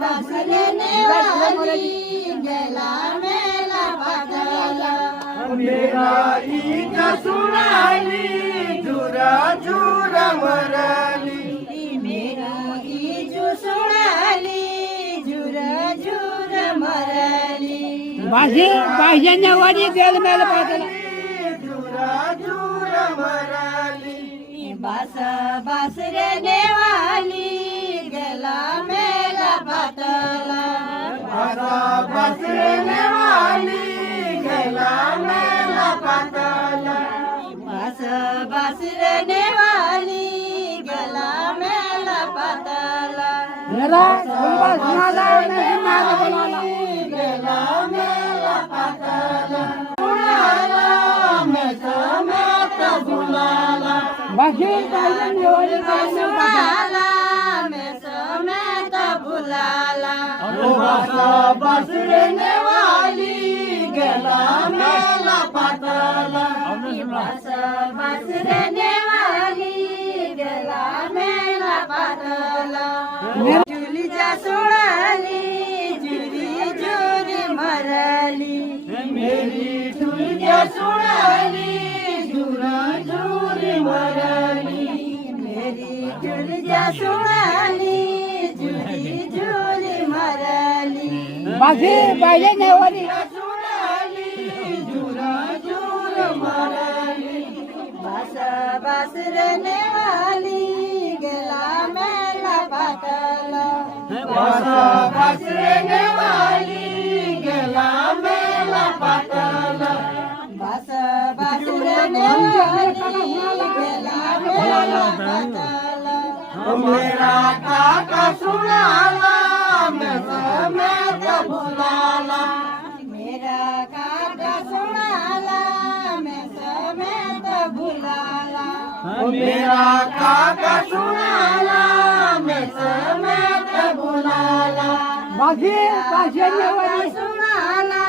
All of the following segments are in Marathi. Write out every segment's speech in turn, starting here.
बसलेने वाली गेला मेला पाताला मेरा ईद सुनाली झुरा झुरा मराली मेरा इजू सुनाली झुरा झुरा मराली बाह्यांच्या वाणी गेल मेला पाताला झुरा झुरा मराली बास बास रे नेवाली गेला मेला पाताला बासा बसने वाली गेला मेला पाताला बास बास रे नेवाली गेला मेला पाताला गेला मेला पाताला बुलाला मैं समेत बुलाला सुनाला मैं समेत बुलाला बासा बसने वाली गेला मेला पाताला बास बास रे नेवाली गेला मेला पाताला जुलीच्या सोडाली जुरी जुरी मरली मेरी तुझ्या सुनाली झुरा झुरी मराली मेरी जुलीच्या सोडाली जुरी जुरी मरली बाह्यांच्या वाणी सुनाली झुरा झुर मराली बास बास रे नेवाली गेला मेला पाताला बासा बसने वाली गेला मेला पाताला बास बास रे नेवाली गेला मेला पाताला मेरा काका सुनाला मैं समेत बुलाला मेरा काका सुनाला मैं समेत बुलाला मेरा काका सुनाला मैं समेत बुलाला बाह्यांच्या वाणी सुनाला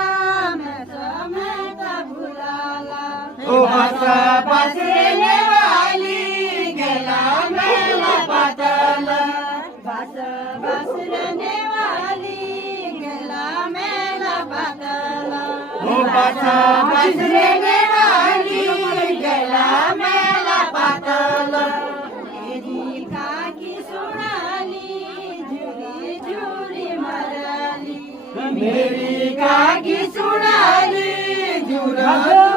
मैं समेत बुलाला ओ बासा बसने वाली गेला मेला पाताला बास बास रे नेवाली गेला मेला पाताला ओ बासा बसने वाली गेला मेला पाताला मेरी काकी सुनाली झुरी झुरी मराली मेरी काकी सुनाली झुरा